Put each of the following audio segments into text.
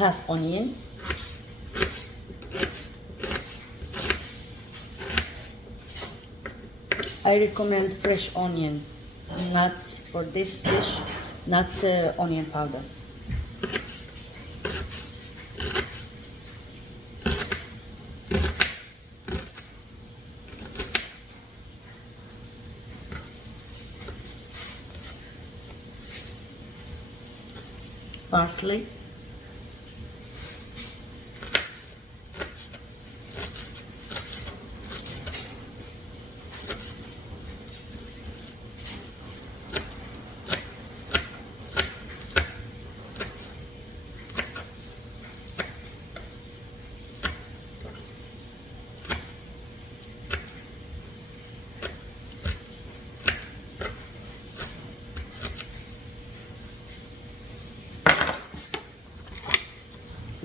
half onion. I recommend fresh onion, not for this dish, not onion powder. Parsley.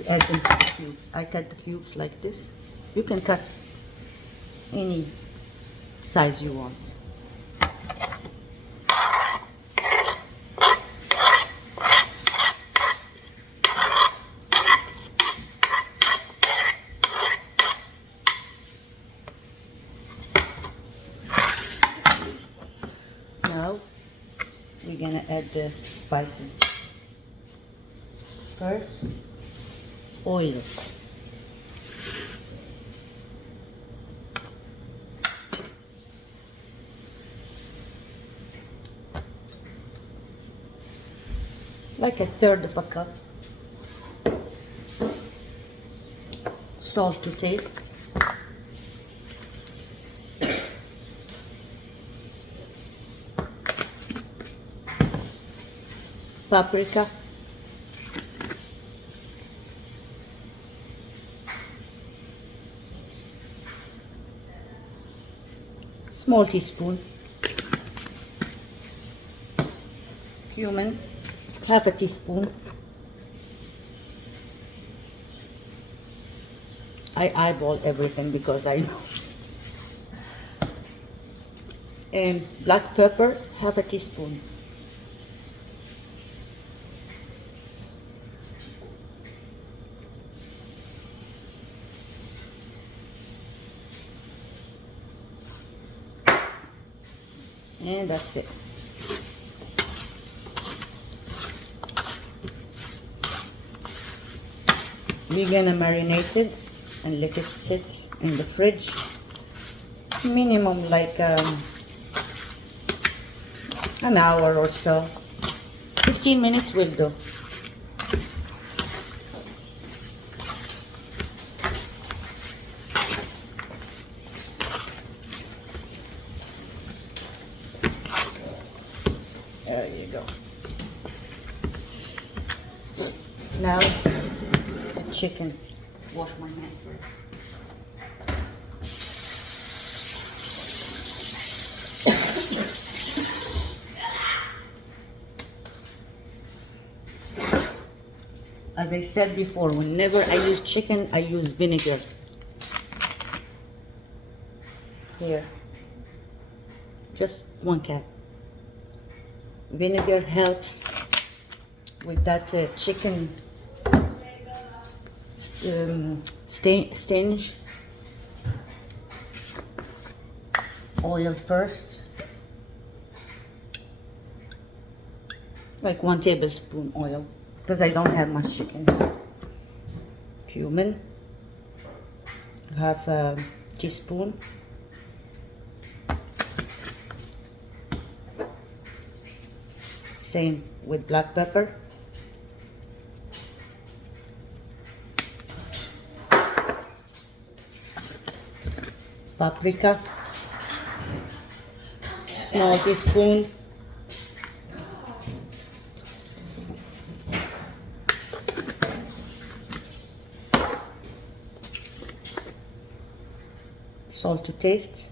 Add them to the cubes. I cut the cubes like this. You can cut any size you want. Now we're gonna add the spices. First, oil. Like a third of a cup. Salt to taste. Paprika. Small teaspoon. Cumin, half a teaspoon. I eyeball everything because I know. And black pepper, half a teaspoon. And that's it. We're gonna marinate it and let it sit in the fridge. Minimum like an hour or so. 15 minutes will do. There you go. Now the chicken. Wash my hand first. As I said before, whenever I use chicken, I use vinegar. Here. Just 1 cup. Vinegar helps with that chicken stench. Oil first, like 1 tablespoon oil, because I don't have much chicken. Cumin, half a teaspoon. Same with black pepper. Paprika, small teaspoon. Salt to taste.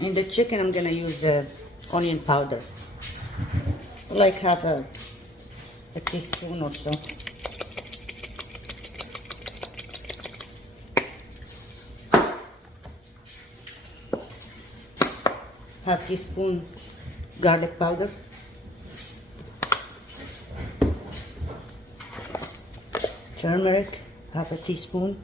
In the chicken, I'm gonna use the onion powder, like half a teaspoon or so. Half teaspoon garlic powder. turmeric, half a teaspoon.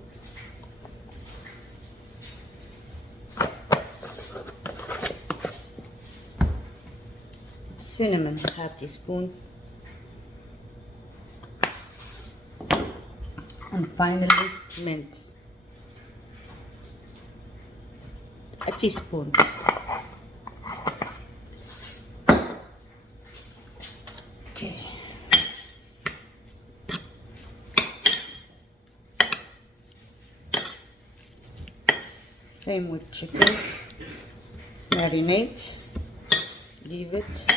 Cinnamon, half teaspoon. And finally, mint, a teaspoon. Okay. Same with chicken. Marinate. Leave it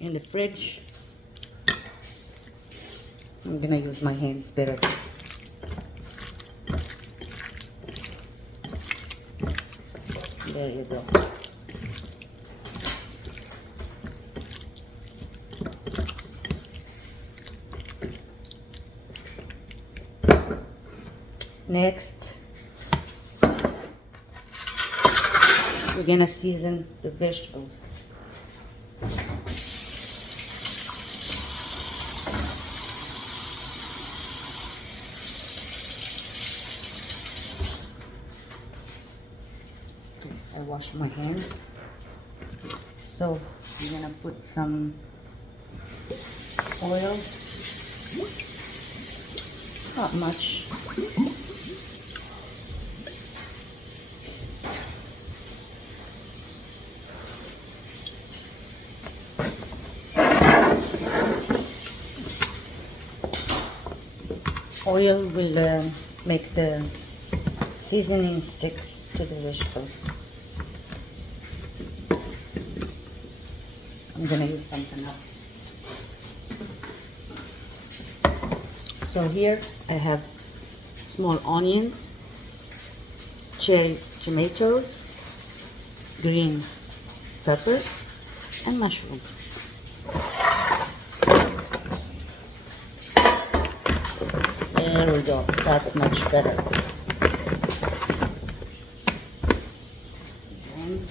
in the fridge. I'm gonna use my hands better. There you go. Next, we're gonna season the vegetables. I wash my hands. So I'm gonna put some oil, not much. Oil will make the seasoning sticks to the vegetables. I'm gonna use something else. So here I have small onions, cherry tomatoes, green peppers, and mushroom. There we go, that's much better. And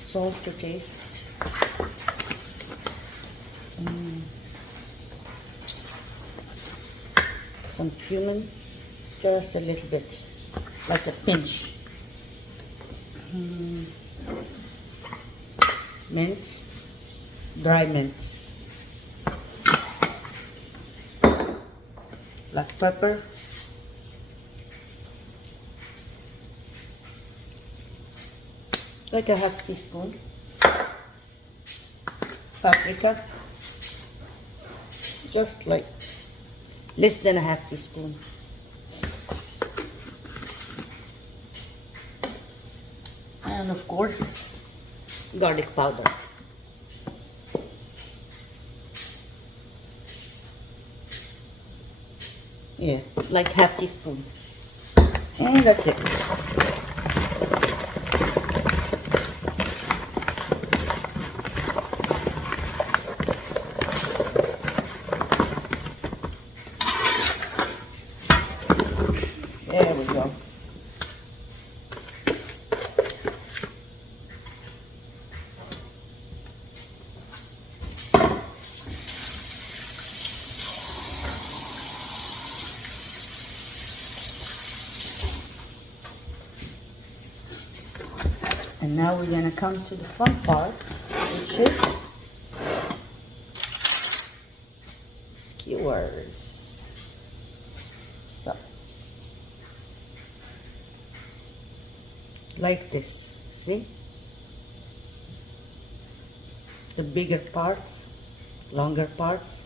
salt to taste. Some cumin, just a little bit, like a pinch. Mint, dry mint, black pepper, like a half teaspoon, paprika, just like less than a half teaspoon, and of course garlic powder. Yeah, like half teaspoon. And that's it. There we go. And now we're gonna come to the fun part, which is skewers. So, like this, see? The bigger parts, longer parts.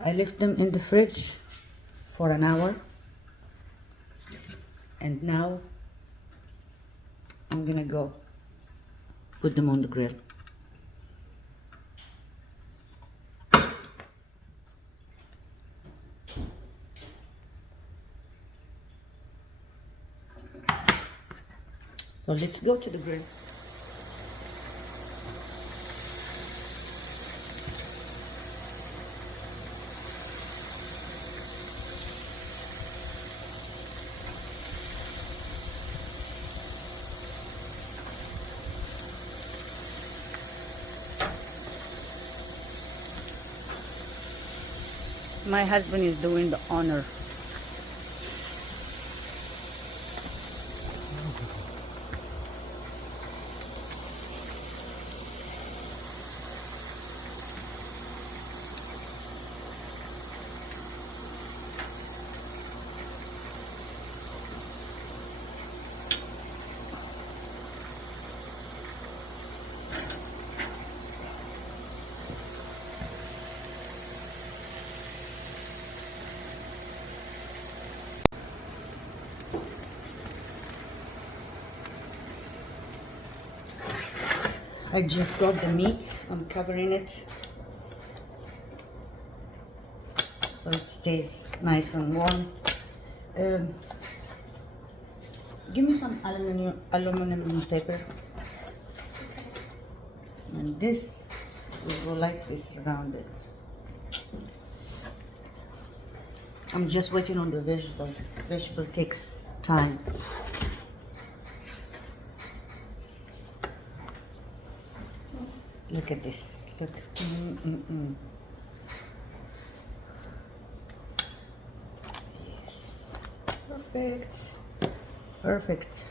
I left them in the fridge for an hour, and now I'm gonna go put them on the grill. So let's go to the grill. My husband is doing the honor. I just got the meat. I'm covering it so it stays nice and warm. Give me some aluminum paper, and this will go like this around it. I'm just waiting on the vegetable. Vegetable takes time. Look at this. Look. Yes. Perfect. Perfect.